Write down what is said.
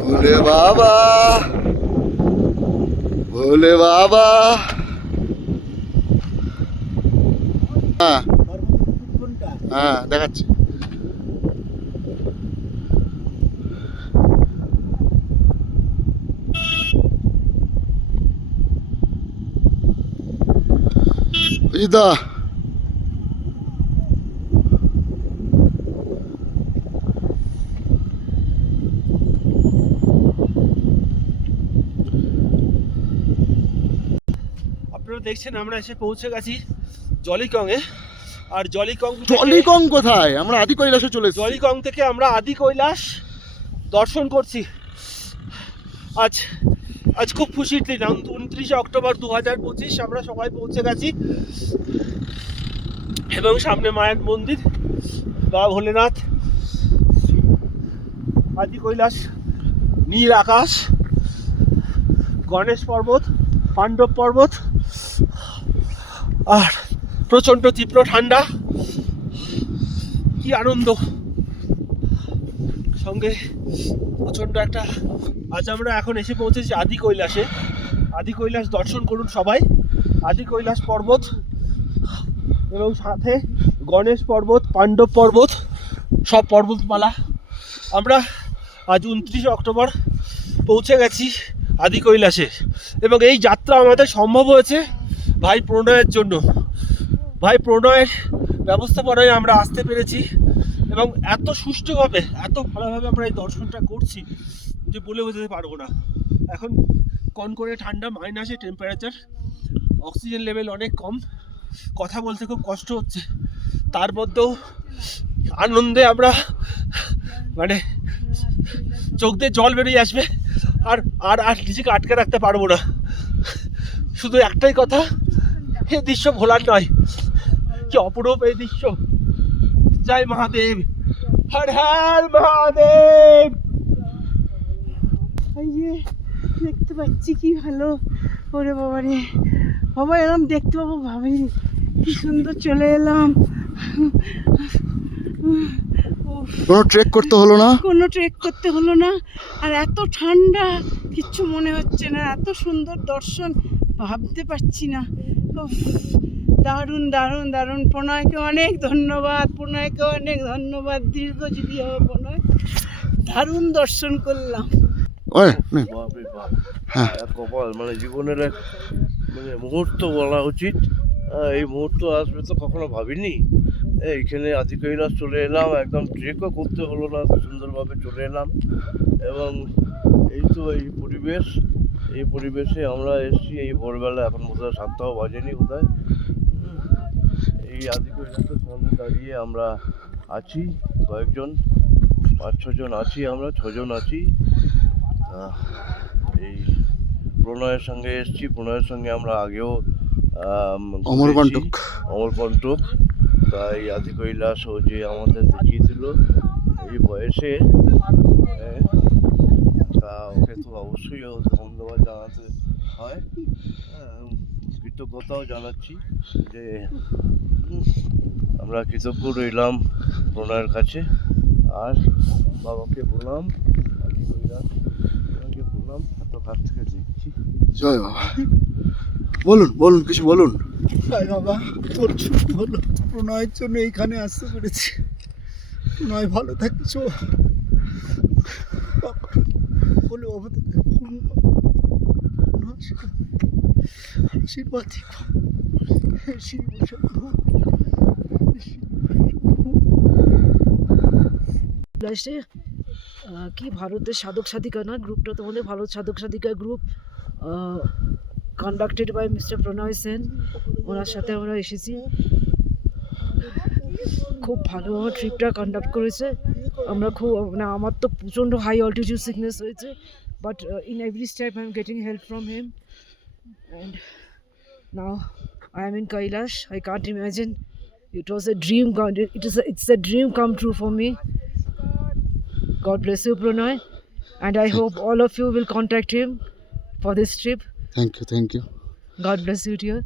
ভোলে বাবা। ভোলে বাবা। হ্যাঁ। হ্যাঁ দেখাচ্ছি। ইদা আপনারা দেখছেন আমরা এসে পৌঁছে গেছি জলিকংয়ে। আর জলিকং জলিকং কোথায়? আমরা আদি কৈলাসে চলে জলিকং থেকে আমরা আদি কৈলাস দর্শন করছি। আজ আজ খুব খুশির দিন উনত্রিশে অক্টোবর দু হাজার পঁচিশ আমরা সবাই পৌঁছে গেছি। এবং সামনে মায়ের মন্দির বাবা ভোলেনাথ, আদি কৈলাস, নীল আকাশ, গণেশ পর্বত, পাণ্ডব পর্বত, আর প্রচণ্ড তীব্র ঠান্ডা। কি আনন্দ! সঙ্গে প্রচণ্ড একটা আজ আমরা এখন এসে পৌঁছেছি আদি কৈলাসে। আদি কৈলাস দর্শন করুন সবাই। আদি কৈলাস পর্বত এবং সাথে গণেশ পর্বত, পাণ্ডব পর্বত, সব পর্বতমালা। আমরা আজ উনত্রিশে অক্টোবর পৌঁছে গেছি আদি কৈলাসে। এবং এই যাত্রা আমাদের সম্ভব হয়েছে ভাই প্রণয়ের জন্য। ভাই প্রণয়ের ব্যবস্থাপনায় আমরা আসতে পেরেছি। এবং এত সুষ্ঠুভাবে, এত ভালোভাবে আমরা এই দর্শনটা করছি যে বলে বোঝাতে পারব না। এখন কনকনে ঠান্ডা মাইনাসে টেম্পারেচার অক্সিজেন লেভেল অনেক কম, কথা বলতে খুব কষ্ট হচ্ছে। তার মধ্যেও আনন্দে আমরা মানে চোখ দিয়ে জল বেরিয়ে আসবে, আর আর আর নিজেকে আটকে রাখতে পারব না। শুধু একটাই কথা, এই দৃশ্য ভোলার নয়, কি অপরূপ এই দৃশ্য। জয় মহাদেব। হর হর মহাদেব। এই যে দেখতে পাচ্ছি কি ভালো ওরে বাবা রে বাবা এরম দেখতে পাবো ভাবিনি কি সুন্দর চলে এলাম। উফ, কোনো ট্রেক করতে হলো না? কোনো ট্রেক করতে হলো না। আর এত ঠান্ডা কিচ্ছু মনে হচ্ছে না। এত সুন্দর দর্শন ভাবতে পারছি না। উফ, দারুণ দারুণ দারুণ। প্রণয়কে অনেক ধন্যবাদ প্রণয়কে অনেক ধন্যবাদ। দীর্ঘজীবী হবে প্রণয়। দারুণ দর্শন করলাম। হ্যাঁ। কপাল মানে জীবনের এক মানে মুহূর্ত বলা উচিত। এই মুহূর্ত আসবে তো কখনো ভাবিনি। এইখানে আদি চলে এলাম একদম ট্রেকও করতে হলো না সুন্দরভাবে চলে এলাম। এবং এই তো এই পরিবেশ এই পরিবেশে আমরা এসেছি এই ভোরবেলা এখন বোধহয় সাতটাও বাজেনি বোধহয়। হুম, এই আদি কৈলাসের সামনে দাঁড়িয়ে আমরা আছি কয়েকজন পাঁচ ছজন আছি আমরা ছজন আছি। এই প্রণয়ের সঙ্গে এসেছি প্রণয়ের সঙ্গে আমরা আগেও। অমরকণ্টক অমরকণ্টক তাই আদি কৈলাস ও যে আমাদের দেখিয়েছিল এই বয়সে হ্যাঁ, তা ওকে তো অবশ্যই ধন্যবাদ জানাতে হয়। হ্যাঁ, কৃতজ্ঞতাও জানাচ্ছি যে আমরা কৃতজ্ঞ রইলাম প্রণয়ের কাছে। আর বাবাকে বললাম প্রণাম এত কাছ থেকে দেখছি। জয় বাবা। বলুন বলুন কিছু বলুন। তাই বাবা তোর ছুট প্রণয়ের জন্য এইখানে আসতে পেরেছি। প্রণয় ভালো থাকছো। বলে পূর্ণ আশীর্বাদ। লাস্টে কি ভারতের সাধক সাধিকা না? গ্রুপটা তোমাদের Bharat Sadhak Sadhika group conducted by mister Pranay Sen. ওনার সাথে আমরা এসেছি। খুব ভালোভাবে ট্রিপটা কন্ডাক্ট করেছে। আমরা খুব মানে আমার তো প্রচণ্ড হাই অল্টিটিউড সিকনেস হয়েছে but in every step I am getting help from him and Now I am in Kailash. I can't imagine. It was a dream. Come, it is. A, it's a dream come true for me. God bless you, Pranay. and I hope all of you will contact him for this trip. Thank you. Thank you. God bless you, dear.